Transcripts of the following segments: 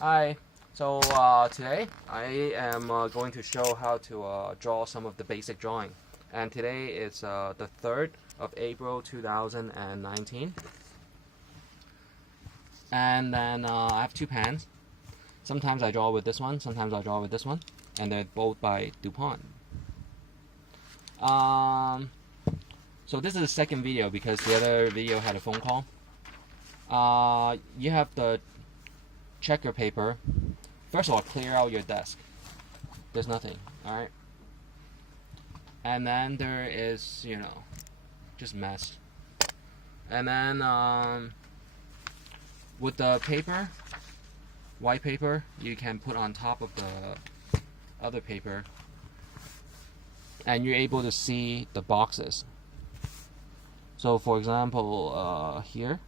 Hi. So today I am going to show how to draw some of the basic drawing. And today is the 3rd of April 2019. And then I have two pens. Sometimes I draw with this one, sometimes I draw with this one. And they're both by DuPont. So this is the second video because the other video had a phone call. You have the checker paper. First of all, clear out your desk. There's nothing, alright? And then there is, just mess. And then with the paper, white paper, you can put on top of the other paper, and you're able to see the boxes. So for example, here,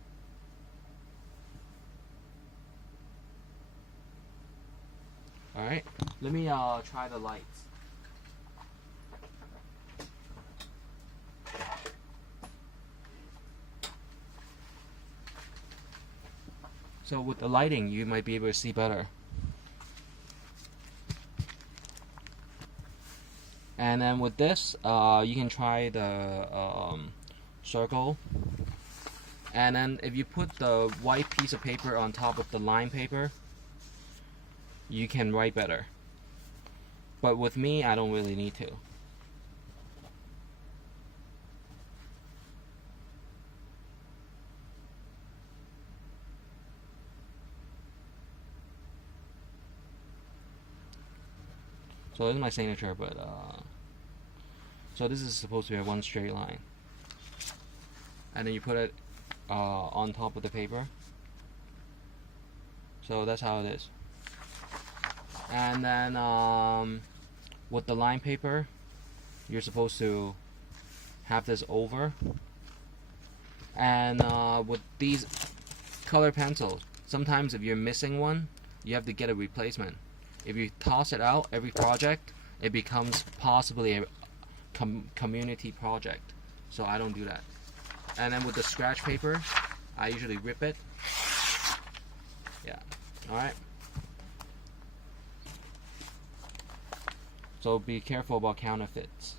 alright, let me try the lights. So with the lighting, you might be able to see better. And then with this, you can try the circle. And then if you put the white piece of paper on top of the line paper, you can write better. But with me, I don't really need to. So this is my signature, but so this is supposed to be a one straight line. And then you put it on top of the paper. So that's how it is. And then with the line paper, you're supposed to have this over. And with these color pencils, sometimes if you're missing one, you have to get a replacement. If you toss it out every project, it becomes possibly a community project. So I don't do that. And then with the scratch paper, I usually rip it. Yeah, alright. So be careful about counterfeits.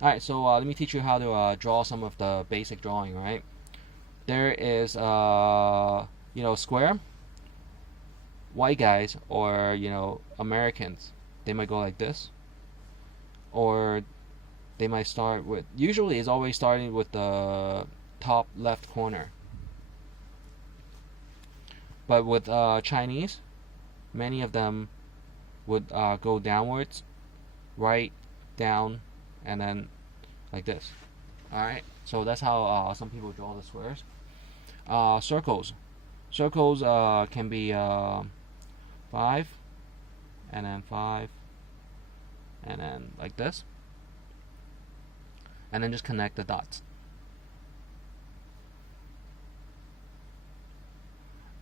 Alright, so let me teach you how to draw some of the basic drawing, right? There is, square. White guys or, Americans, they might go like this. Or they might start with, usually it's always starting with the top left corner. But with Chinese, many of them would go downwards, right, down, and then like this. Alright, so that's how some people draw the squares. Circles. Circles can be 5, and then 5, and then like this. And then just connect the dots.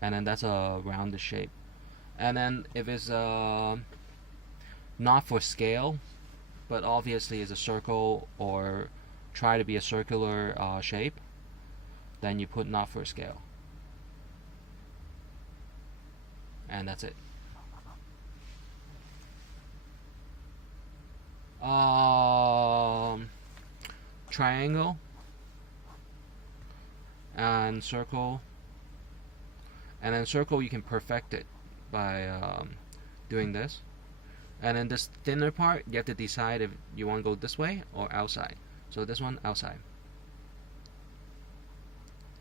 And then that's a rounded shape. And then if it's not for scale, but obviously it's a circle or try to be a circular shape, then you put not for scale. And that's it. Triangle and circle, and then circle you can perfect it by doing this. And then this thinner part, you have to decide if you want to go this way or outside. So this one, outside.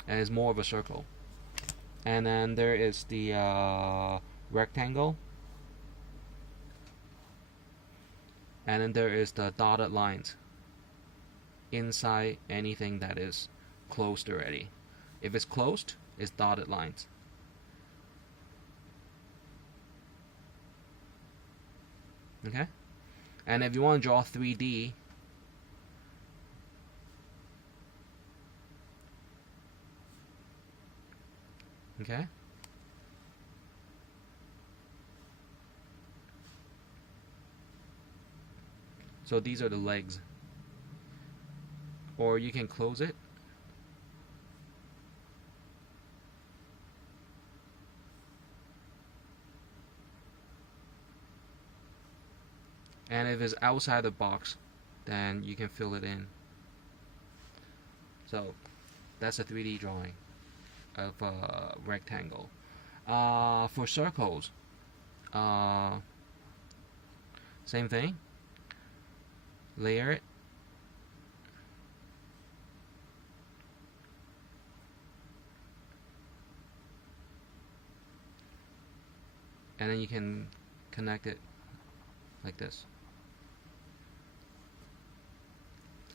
And it's more of a circle. And then there is the rectangle. And then there is the dotted lines inside anything that is closed already. If it's closed, it's dotted lines. Okay? And if you want to draw 3D, okay? So these are the legs. Or you can close it. And if it's outside the box, then you can fill it in. So that's a 3D drawing of a rectangle. For circles, same thing. Layer it. And then you can connect it like this.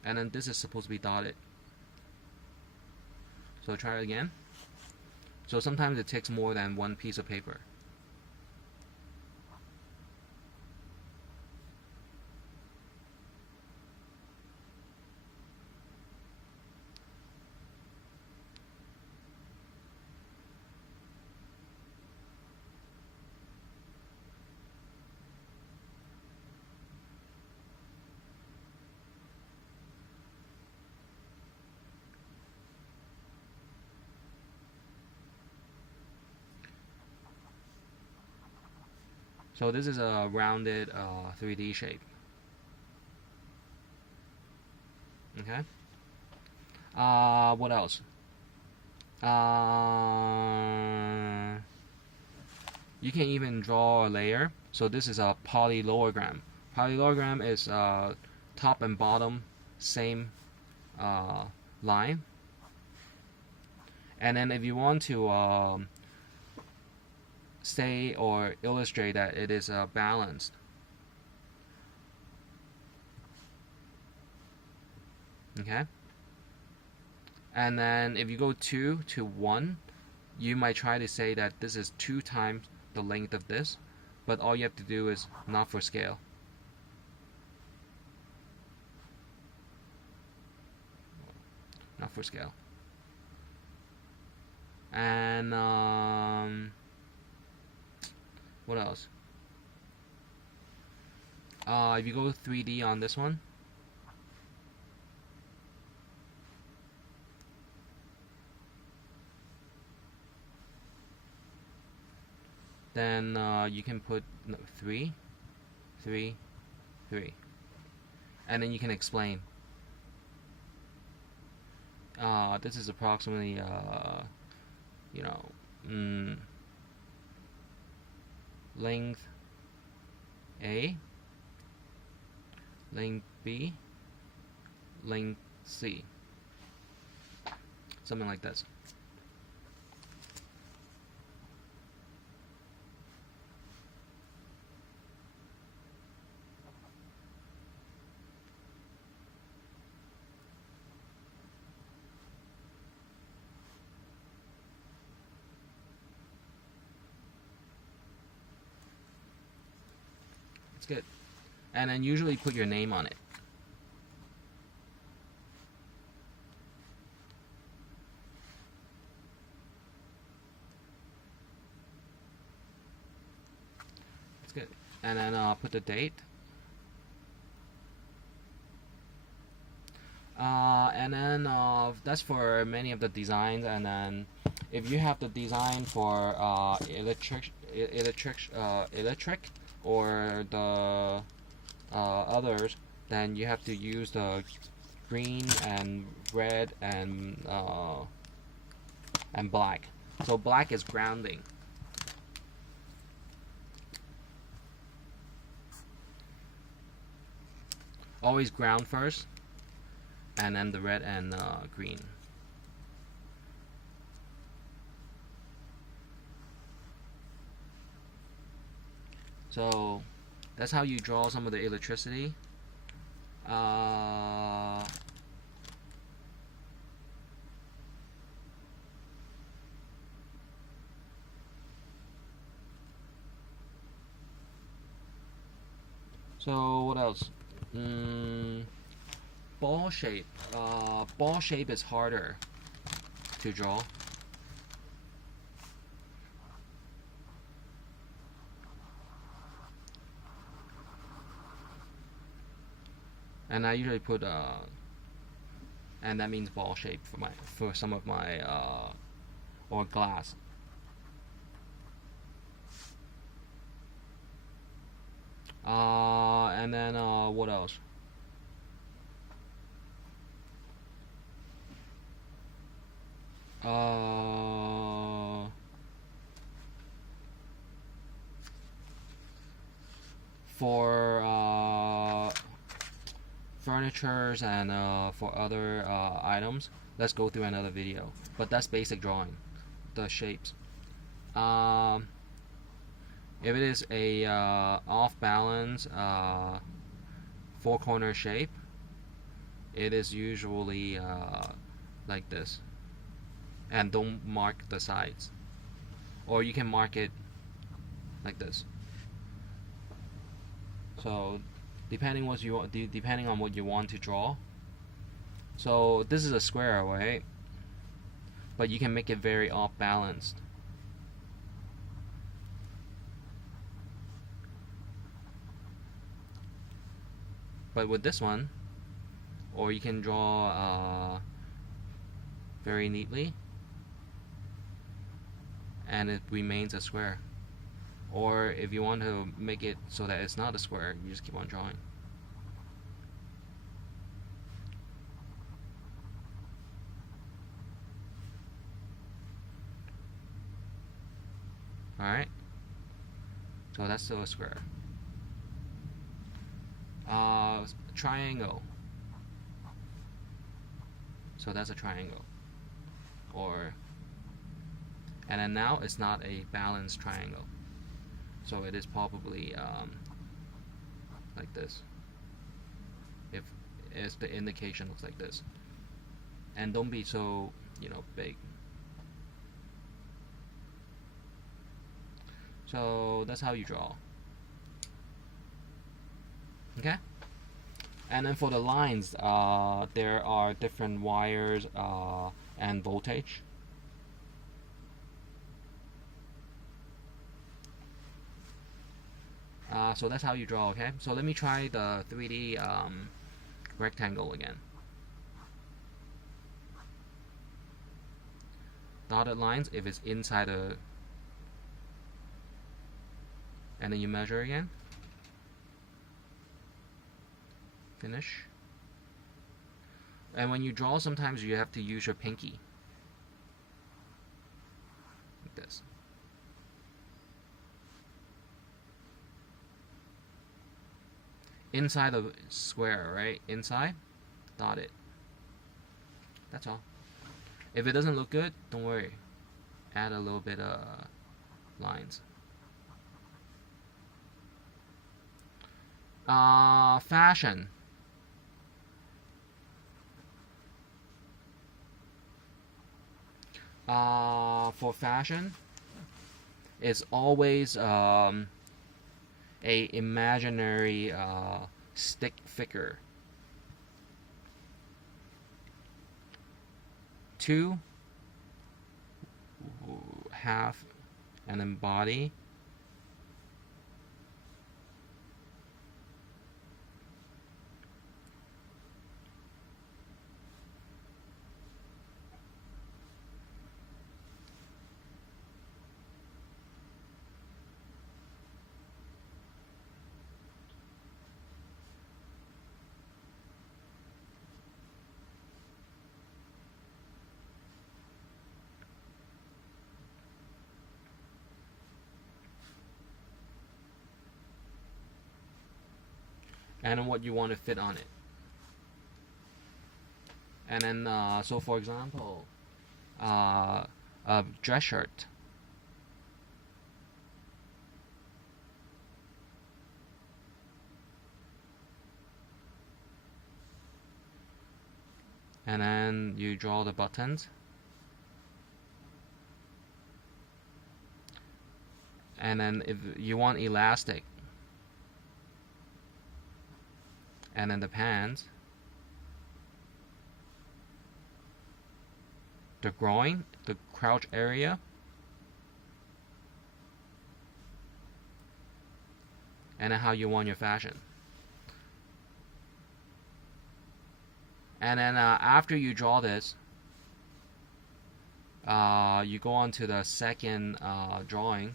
And then this is supposed to be dotted. So try it again. So sometimes it takes more than one piece of paper. So this is a rounded 3D shape. Okay. What else? You can even draw a layer. So this is a polylogram. Polylogram is top and bottom same line. And then if you want to say or illustrate that it is balanced, okay? And then if you go 2 to 1, you might try to say that this is 2 times the length of this, but all you have to do is not for scale. Not for scale. And what else? If you go 3D on this one, then you can put 3, 3, 3, and then you can explain. This is approximately, length A, length B, length C, something like this. It's good. And then usually put your name on it. It's good. And then put the date. And then that's for many of the designs. And then if you have the design for electric or the others, then you have to use the green and red and black. So black is grounding. Always ground first, and then the red and green. So that's how you draw some of the electricity. So what else? Ball shape. Ball shape is harder to draw. And I usually put and that means ball shape for some of my or glass. And then else? For furnitures and for other items, let's go through another video. But that's basic drawing, the shapes. If it is a off balance four corner shape, it is usually like this, and don't mark the sides, or you can mark it like this. So depending on what you want to draw. So this is a square, right? But you can make it very off balanced. But with this one, or you can draw very neatly and it remains a square. Or if you want to make it so that it's not a square, you just keep on drawing. Alright? So that's still a square. Triangle. So that's a triangle. And then now it's not a balanced triangle. So it is probably like this. If the indication looks like this. And don't be so, big. So that's how you draw. Okay? And then for the lines, there are different wires and voltage. So that's how you draw, okay? So let me try the 3D rectangle again. Dotted lines if it's inside a... And then you measure again. Finish. And when you draw, sometimes you have to use your pinky. Like this. Inside the square, right? Inside, dot it. That's all. If it doesn't look good, don't worry. Add a little bit of lines. Fashion. For fashion, it's always a imaginary stick figure. 2 half and then body. And what you want to fit on it. And then, so for example, a dress shirt. And then you draw the buttons. And then if you want elastic, and then the pants, the groin, the crouch area, and then how you want your fashion. And then after you draw this, you go on to the second drawing,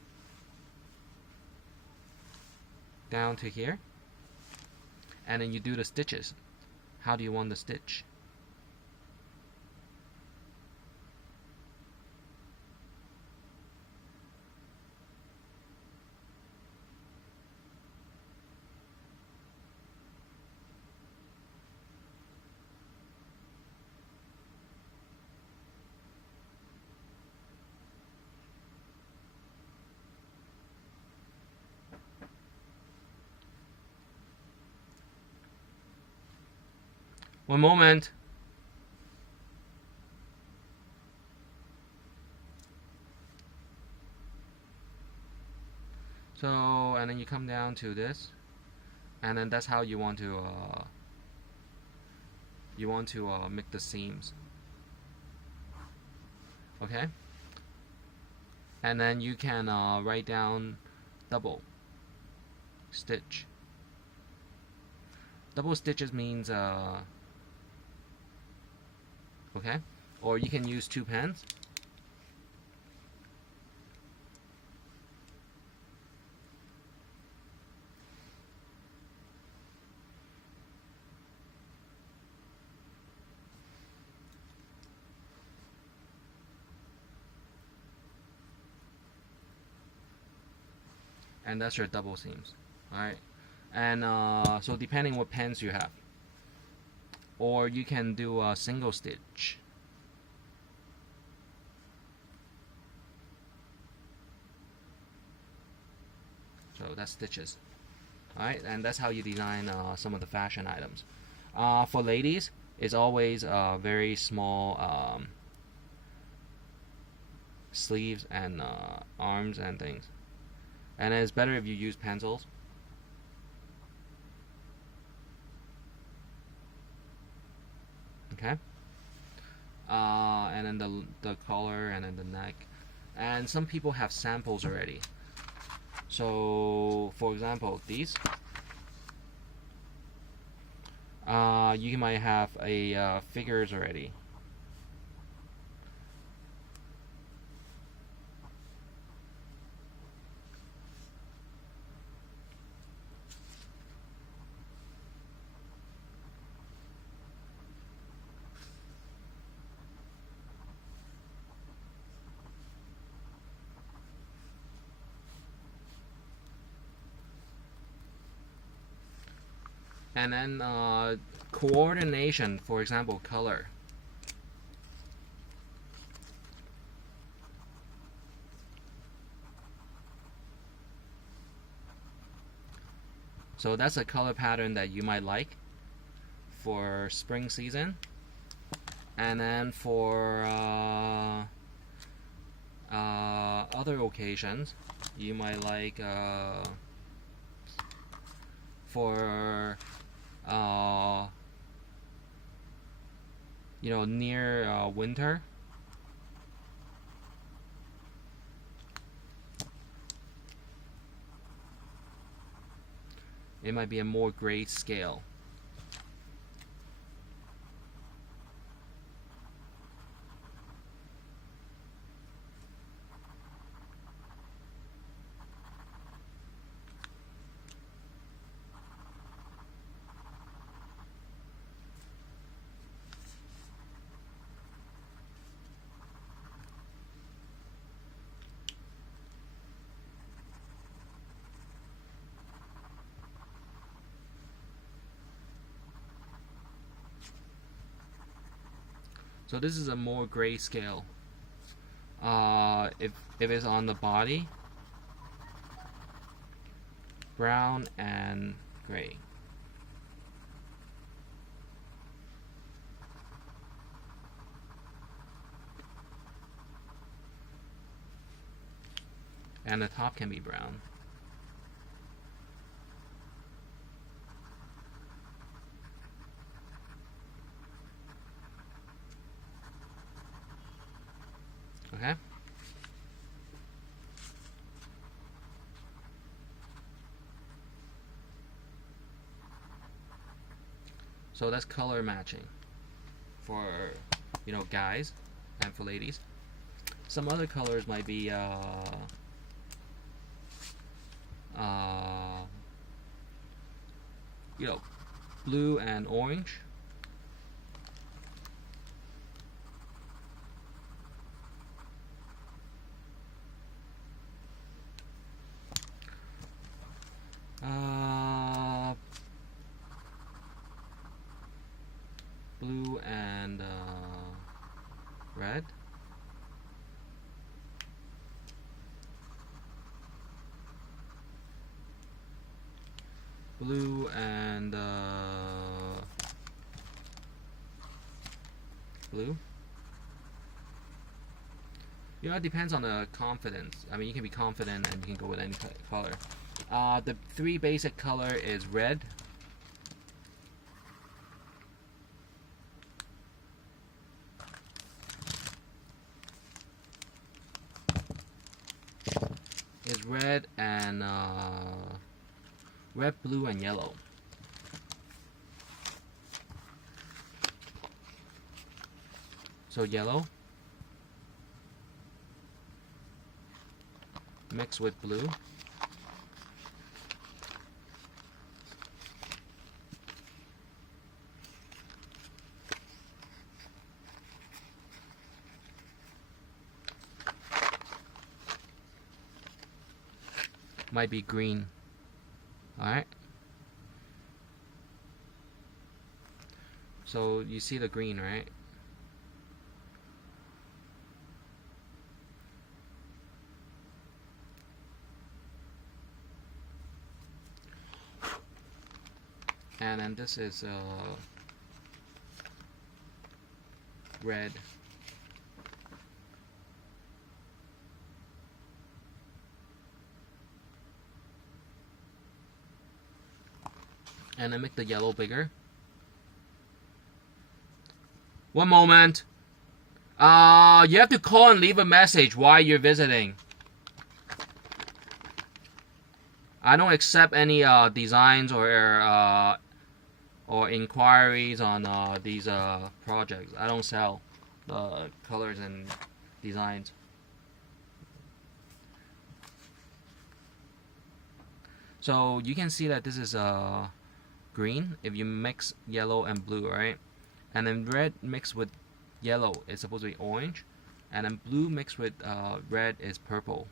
down to here. and then you do the stitches. How do you want the stitch? One moment. So, and then you come down to this, and then that's how you want to make the seams. Okay, and then you can write down double stitch. Double stitches means okay, or you can use 2 pens. And that's your double seams. Alright, and so depending what pens you have, or you can do a single stitch. So that's stitches. Alright, and that's how you design some of the fashion items. For ladies, it's always very small sleeves and arms and things. And it's better if you use pencils. Okay. And then the collar, and then the neck. And some people have samples already. So, for example, these. You might have a figures already. And then coordination, for example, color. So that's a color pattern that you might like for spring season. And then for other occasions, you might like for you know, near winter. It might be a more gray scale. So this is a more gray scale. If it's on the body, brown and gray. And the top can be brown. Okay. So that's color matching for, you know, guys and for ladies. Some other colors might be you know, blue and orange. Blue and red. Blue and blue. You know, it depends on the confidence. I mean, you can be confident and you can go with any color. The three basic color is red, and red, blue, and yellow. So yellow mixed with blue. Might be green. Alright. So you see the green, right? And then this is red. And I make the yellow bigger. One moment. You have to call and leave a message while you're visiting. I don't accept any designs or inquiries on these projects. I don't sell the colors and designs. So you can see that this is green if you mix yellow and blue, right? And then red mixed with yellow is supposed to be orange, and then blue mixed with red is purple.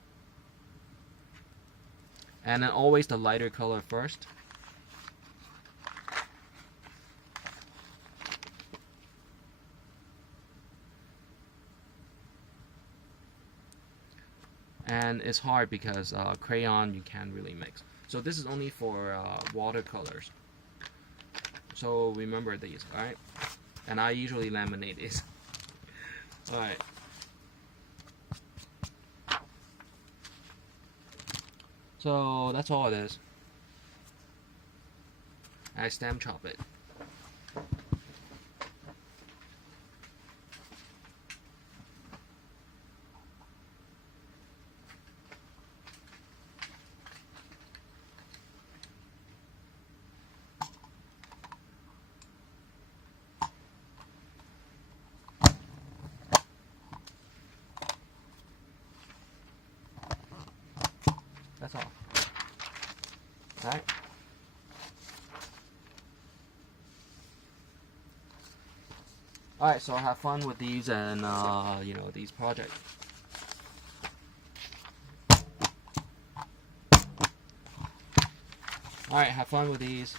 And then always the lighter color first. And it's hard because crayon you can't really mix. So this is only for watercolors. So remember these, alright? And I usually laminate these. Alright. So that's all it is. I stamp chop it. That's all. Alright. Alright, so have fun with these and you know, these projects. Alright, have fun with these.